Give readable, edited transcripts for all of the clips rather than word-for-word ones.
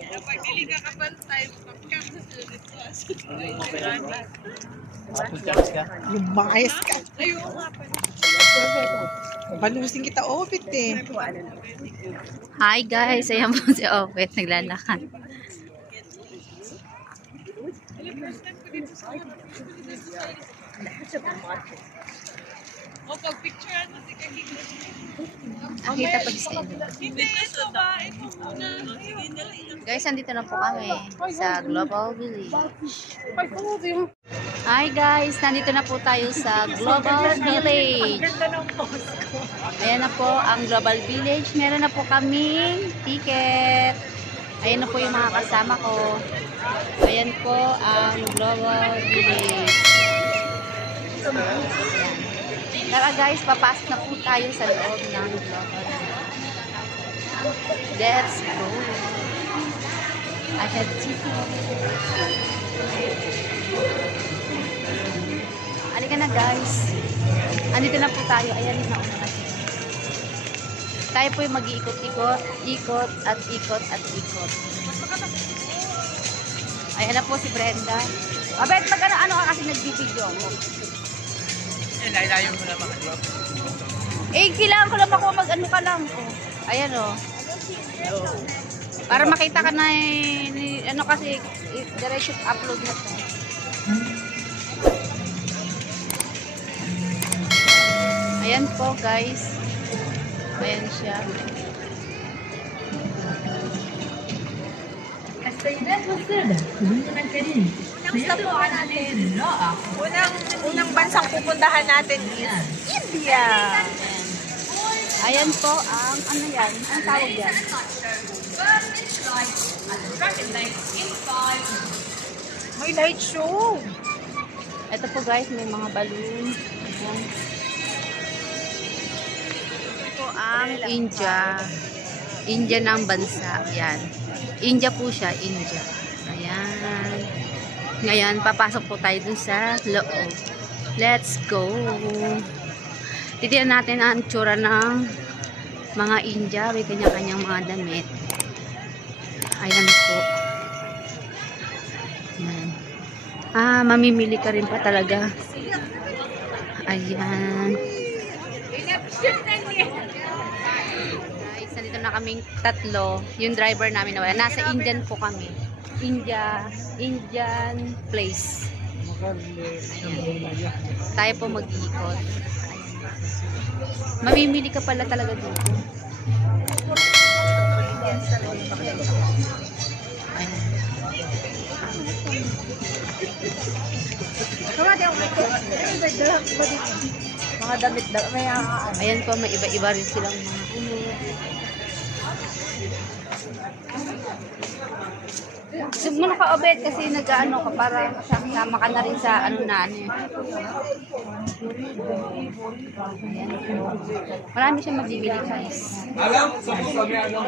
Kapag hindi ka kapantay, pagkak sa sunod ko. Lumayas ka. Ayoko nga pa. Balusin kita, Opit eh. Hi guys, ayan po si Opet, naglalakad. O, pag-picturean mo si Kaki. Nakita pag sa Hindi, ito ba? Ito muna. Guys, andito na po kami sa Global Village. Hi guys, nandito na po tayo sa Global Village. Ayan na po ang Global Village. Meron na po kaming ticket. Ayan na po yung mga kasama ko. Ayan po ang Global Village. Tara guys, papasok na po tayo sa loob ng Global Village. Let's go. I have ticket. Halika na guys. Andito na po tayo. Ayan na una na. Tayo po yung mag-iikot-ikot, ikot at ikot at ikot. Ayan na po si Brenda. Abet, ano ka kasi nagbibideo mo? Layo mo naman. Kailangan ko lang ako mag-ano ka lang. Ayan o. Para makita ka na ano kasi, diretso upload na to. Ayan po guys. Ayan siya. Unang bansang pupuntahan natin is India. Ayan po ang ano yan? Ang tawag yan? May light show. Ito po guys, may mga balloon. Ayan. Ito po ang India. India ng bansa. Ayan. India po siya, India. Ayan. Ngayon, papasok po tayo dun sa loob. Let's go. Titignan natin ang tsura ng mga India. May kanya-kanyang mga damit. Ayan po. Ayan. Mamimili ka rin pa talaga. Ayan. Guys, nandito na kaming tatlo. Yung driver namin nawala. Nasa Indian po kami. Indian place. Ayan. Tayo po mag-iikot. Mamimili ka pala talaga dito. Mga damit daw. Ayan po, may iba-iba rin silang mga Sub mo na ka, Obet, kasi nag-ano ka para sama ka na rin sa ano na ano. Ayan po. Marami siyang magbibili guys. Alam, sa kami ano.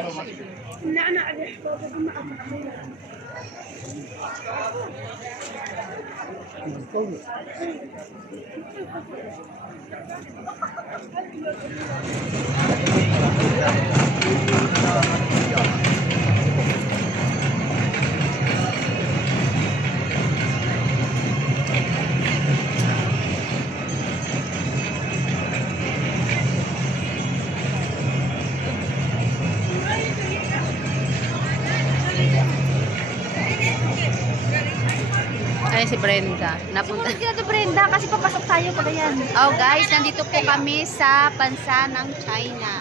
Ayan si Brenda. Napunta. Dito Brenda kasi papasok tayo pag ayan. Oh guys, nandito po kami sa bansa ng China.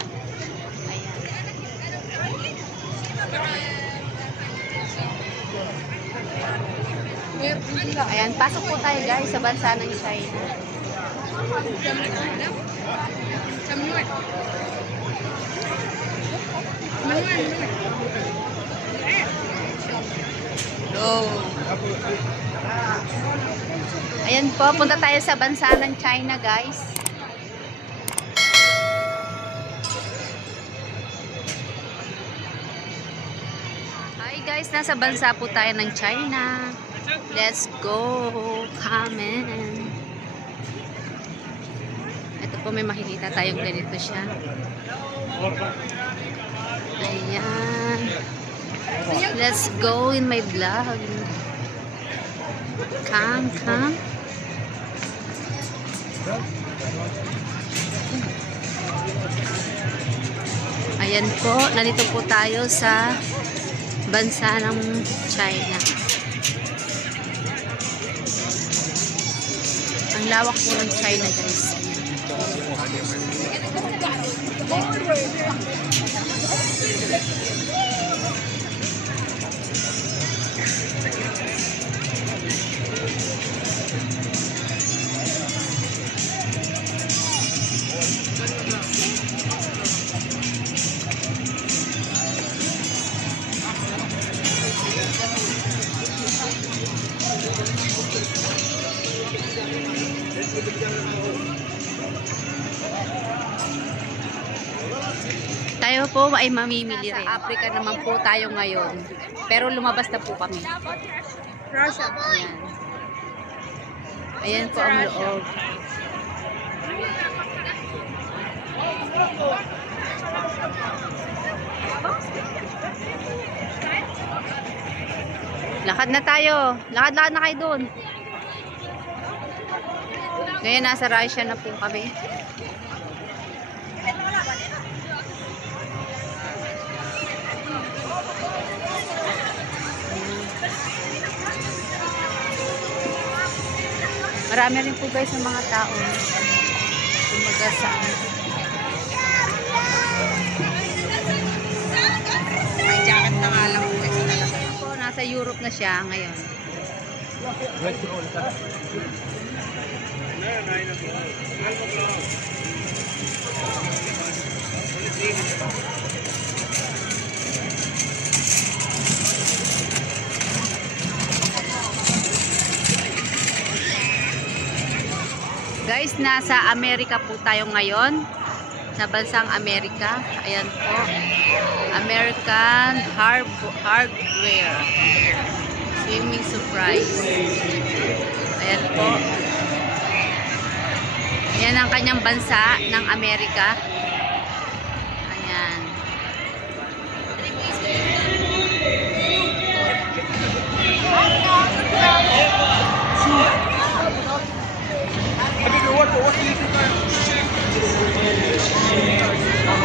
Ayan. Ayan, pasok po tayo guys sa bansa ng China. Ayan po, punta tayo sa bansa ng China guys. Hi guys, nasa bansa po tayo ng China. Let's go, come in. Ito po, may makikita tayong ganito siya. Ayan. Let's go in my vlog. Come, come. Ayan po, nandito po tayo sa bansa ng China. Ang lawak po ng China, guys. Tayo po ay mamimili rin. Sa Africa naman po tayo ngayon. Pero lumabas na po kami. Russia. Ayan. Ayan po ang loob. Lakad na tayo. Lakad-lakad na kayo doon. Ngayon nasa Russia na po kami. Marami rin po guys ng mga tao. Kumaga sa May jacket na nga lang po. nasa Europe na siya ngayon. Guys, nasa Amerika po tayo ngayon. Sa bansang Amerika. Ayan po. American Hardware. Swimming surprise. Ayan po. Ayan ang kanyang bansa ng Amerika. Ayan.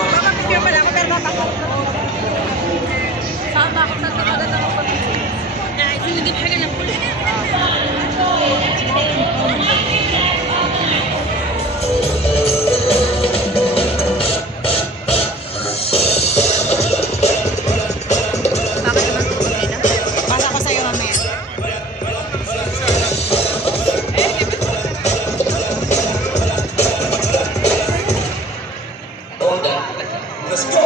Baka pipiyong pala ako pero matakot. Sama ako sa tagada ng pamilya. عايزين نجيب حاجة ناكلها. Bakit naman po nila? Pasa ko sa'yo mamaya. Let's go!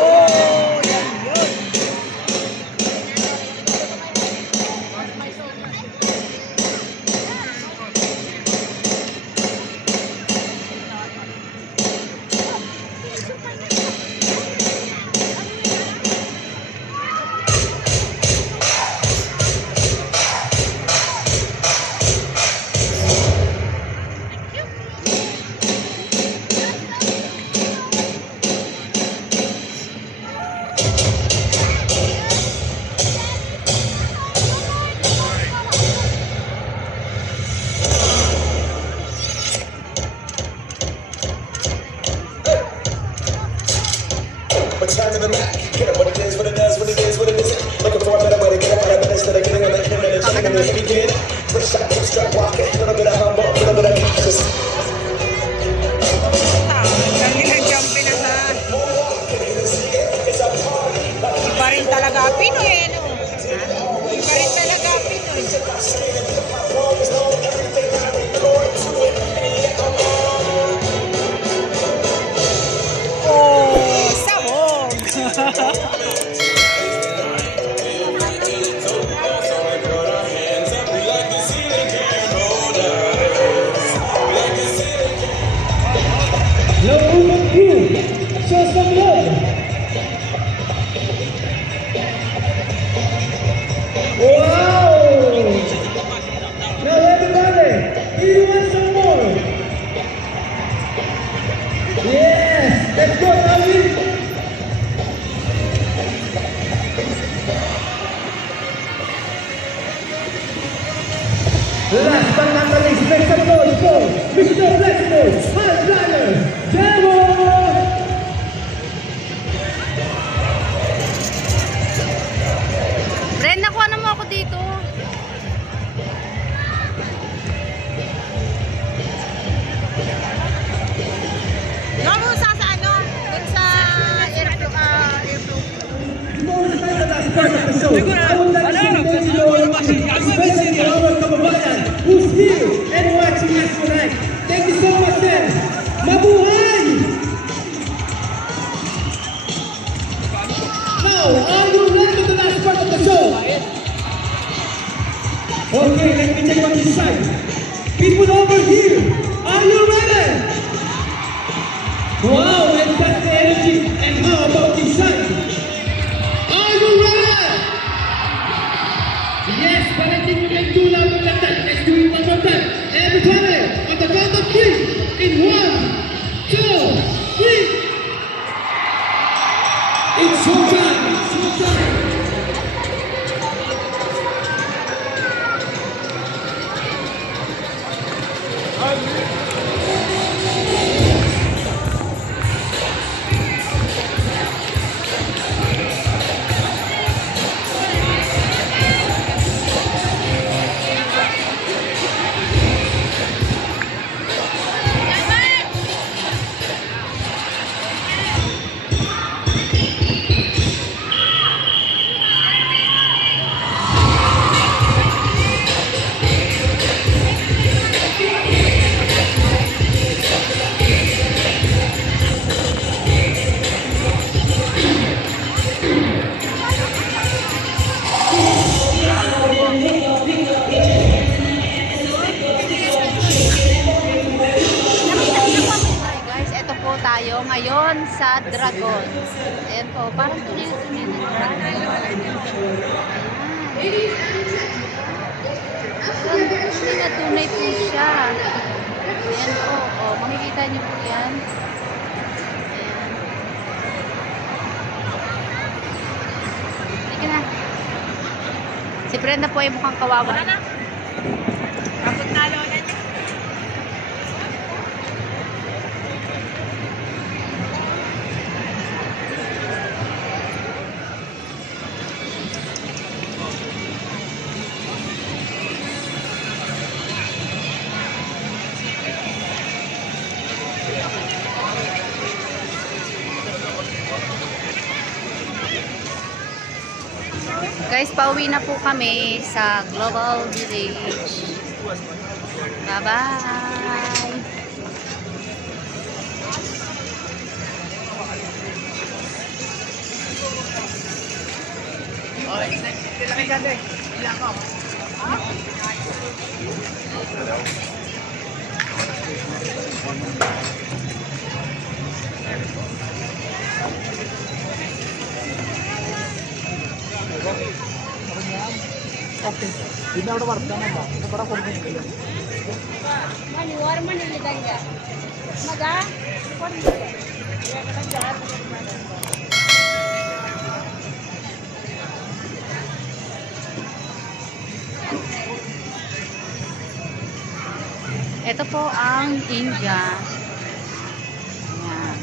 Return to the Mac. Get up what it is, what it does, what it is, what it isn't. Looking for a better way to get up out of bed instead of getting on the internet and checking the weekend. First shot, quick strap walking. A little bit of humble, a little bit of cautious. Galing jumping na sa... Iba rin talaga Pinoy, no? Iba rin talaga Pinoy. Oh, sabog! Love movement crew, show some love. Wow! Now everybody, do you want some more? Yes, let's go, David. Rebels High Flyer, Devon! Ren, nakuha na mo ako dito. Doon mo sa ano? Doon sa airflow. Before we start the last part of the show, I would like to thank you all, especially our kababayan who's here and watching us tonight. Thank you so much, sir. Mabuhay! Now, are you ready for the last part of the show? Okay, let me check on this side. People over here, are you ready? Wow, and that's the energy. And how about this side? Are you ready? Yes, but I think we can do louder than that. Let's do it one more time. Everybody, on the count of 3, in 1, 2, 3. It's showtime! It's showtime! Tayo ngayon sa Dragon. Ayan po, parang tunay na Dragon. Ayan. Tunay na tunay po siya. Ayan po, oh, makikita niyo po yan. Ayan. Sige na. Si Brenda po ay mukhang kawawa. Kapag nalonan. Guys, pauwi na po kami sa Global Village. Bye-bye! പിന്നെ അവിടെ വർത്താനല്ല ഇവിടെ കൊടുക്കുന്നില്ല Ito po ang India. Ayan.